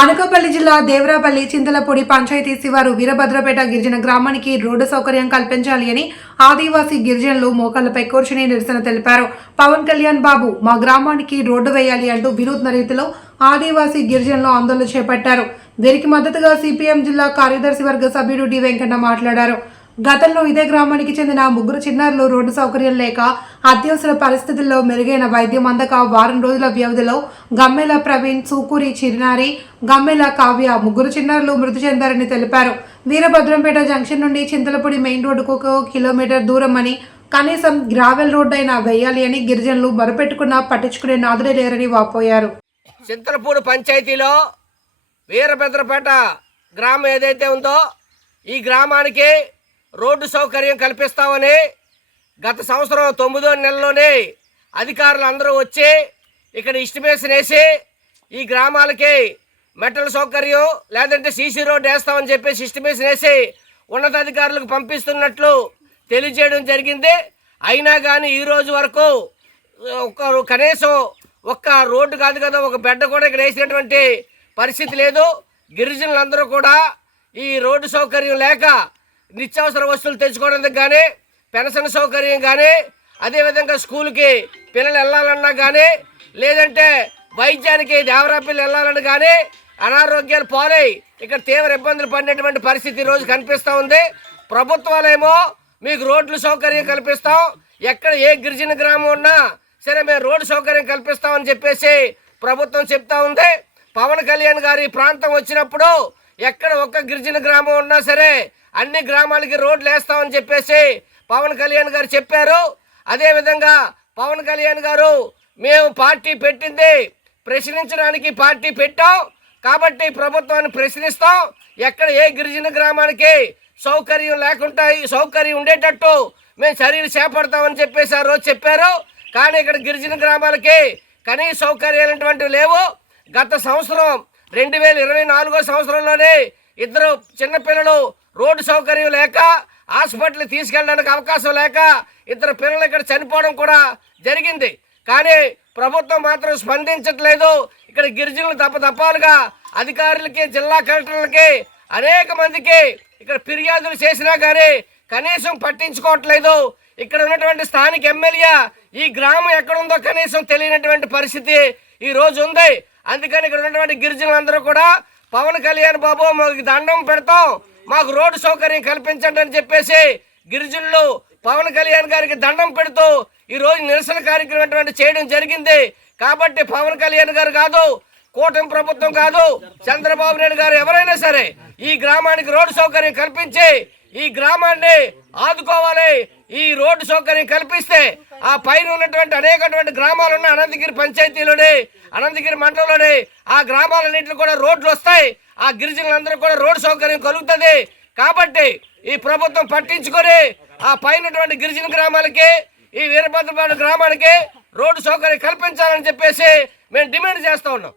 అనకాపల్లి జిల్లా దేవరాపల్లి చింతలపూడి పంచాయతీ శివారు వీరభద్రపేట గిరిజన గ్రామానికి రోడ్డు సౌకర్యం కల్పించాలి అని ఆదివాసీ గిరిజనులు మోకాళ్ళపై కూర్చుని నిరసన తెలిపారు. పవన్ కళ్యాణ్ బాబు మా గ్రామానికి రోడ్డు వేయాలి అంటూ వినూత్న రీతిలో ఆదివాసీ గిరిజనులు ఆందోళన చేపట్టారు. వీరికి మద్దతుగా సిపిఎం జిల్లా కార్యదర్శి వర్గ సభ్యుడు డి వెంకన్న మాట్లాడారు. గతంలో ఇదే గ్రామానికి చెందిన ముగ్గురు చిన్నారులు రోడ్డు సౌకర్యం లేక అత్యవసర పరిస్థితుల్లో మెరుగైన వైద్యం అందక వారం రోజుల వ్యవధిలో గమ్మెల ప్రవీణ్ సూకూరి చిరునారి గమ్మెల కావ్య ముగ్గురు చిన్నారులు మృతి చెందారని తెలిపారు. వీరభద్రంపేట జంక్షన్ నుండి చింతలపూడి మెయిన్ రోడ్డుకు ఒక కిలోమీటర్ దూరం అని కనీసం గ్రావెల్ రోడ్డు అయినా వేయాలి అని గిరిజనులు మొరపెట్టుకున్నా పట్టించుకునే నాదులే లేరని వాపోయారు. చింతలపూడి పంచాయతీలో వీరభద్రపేట గ్రామం ఏదైతే ఉందో ఈ గ్రామానికి రోడ్డు సౌకర్యం కల్పిస్తామని గత సంవత్సరం తొమ్మిదో నెలలోనే అధికారులు అందరూ వచ్చి ఇక్కడ ఇస్టిమేషన్ వేసి ఈ గ్రామాలకి మెటల్ సౌకర్యం లేదంటే సీసీ రోడ్డు వేస్తామని చెప్పేసి ఇస్టిమేషన్ వేసి ఉన్నతాధికారులకు పంపిస్తున్నట్లు తెలియజేయడం జరిగింది. అయినా కానీ ఈ రోజు వరకు ఒక కనీసం ఒక్క రోడ్డు కాదు కదా ఒక బెడ్ కూడా ఇక్కడ వేసినటువంటి పరిస్థితి లేదు. గిరిజనులందరూ కూడా ఈ రోడ్డు సౌకర్యం లేక నిత్యావసర వస్తువులు తెచ్చుకోవడానికి కానీ పెన్షన్ సౌకర్యం కానీ అదేవిధంగా స్కూల్కి పిల్లలు వెళ్ళాలన్నా కానీ లేదంటే వైద్యానికి దేవరాపల్లి వెళ్ళాలని కానీ అనారోగ్యాలు పాలై ఇక్కడ తీవ్ర ఇబ్బందులు పడినటువంటి పరిస్థితి ఈరోజు రోజు కనిపిస్తూ ఉంది. ప్రభుత్వాలేమో మీకు రోడ్లు సౌకర్యం కల్పిస్తాం. ఎక్కడ ఏ గిరిజన గ్రామం ఉన్నా సరే మేము రోడ్డు సౌకర్యం కల్పిస్తామని చెప్పేసి ప్రభుత్వం చెప్తా ఉంది. పవన్ కళ్యాణ్ గారు ఈ ప్రాంతం వచ్చినప్పుడు ఎక్కడ ఒక్క గిరిజన గ్రామం ఉన్నా సరే అన్ని గ్రామాలకి రోడ్లు వేస్తామని చెప్పేసి పవన్ కళ్యాణ్ గారు చెప్పారు. అదేవిధంగా పవన్ కళ్యాణ్ గారు మేము పార్టీ పెట్టింది ప్రశ్నించడానికి పార్టీ పెట్టాం. కాబట్టి ప్రభుత్వాన్ని ప్రశ్నిస్తాం. ఎక్కడ ఏ గిరిజన గ్రామానికి సౌకర్యం లేకుండా ఈ సౌకర్యం ఉండేటట్టు మేము చర్యలు చేపడతామని చెప్పేసి ఆ రోజు చెప్పారు. కానీ ఇక్కడ గిరిజన గ్రామాలకి కనీస సౌకర్యాలు లేవు. గత సంవత్సరం రెండు వేల ఇరవై నాలుగో సంవత్సరంలోనే ఇద్దరు చిన్నపిల్లలు రోడ్డు సౌకర్యం లేక హాస్పిటల్ తీసుకెళ్ళడానికి అవకాశం లేక ఇద్దరు పిల్లలు ఇక్కడ చనిపోవడం కూడా జరిగింది. కానీ ప్రభుత్వం మాత్రం స్పందించట్లేదు. ఇక్కడ గిరిజనులు తప్ప తప్పాలుగా అధికారులకి జిల్లా కలెక్టర్లకి అనేక మందికి ఇక్కడ ఫిర్యాదులు చేసినా కానీ కనీసం పట్టించుకోవట్లేదు. ఇక్కడ ఉన్నటువంటి స్థానిక ఎమ్మెల్యే ఈ గ్రామం ఎక్కడుందో కనీసం తెలియనటువంటి పరిస్థితి ఈ రోజు ఉంది. అందుకని ఇక్కడ ఉన్నటువంటి గిరిజనులందరూ కూడా పవన్ కళ్యాణ్ బాబు మాకు దండం పెడతాం. మాకు రోడ్డు సౌకర్యం కల్పించండి అని చెప్పేసి గిరిజనులు పవన్ కళ్యాణ్ గారికి దండం పెడుతూ ఈ రోజు నిరసన కార్యక్రమం అటువంటి చేయడం జరిగింది. కాబట్టి పవన్ కళ్యాణ్ గారు కాదు కూటమి ప్రభుత్వం కాదు చంద్రబాబు నాయుడు గారు ఎవరైనా సరే ఈ గ్రామానికి రోడ్డు సౌకర్యం కల్పించి ఈ గ్రామాన్ని ఆదుకోవాలి. ఈ రోడ్డు సౌకర్యం కల్పిస్తే ఆ పైన ఉన్నటువంటి అనేకటువంటి గ్రామాలు ఉన్న అనంతగిరి పంచాయతీలోని అనంతగిరి మండలంలోని ఆ గ్రామాలన్నింటిలో కూడా రోడ్లు వస్తాయి. ఆ గిరిజనులందరూ కూడా రోడ్డు సౌకర్యం కలుగుతుంది. కాబట్టి ఈ ప్రభుత్వం పట్టించుకొని ఆ పైనటువంటి గిరిజన గ్రామాలకి ఈ వీరభద్రపాడు గ్రామానికి రోడ్డు సౌకర్యం కల్పించాలని చెప్పేసి మేము డిమాండ్ చేస్తా ఉన్నాం.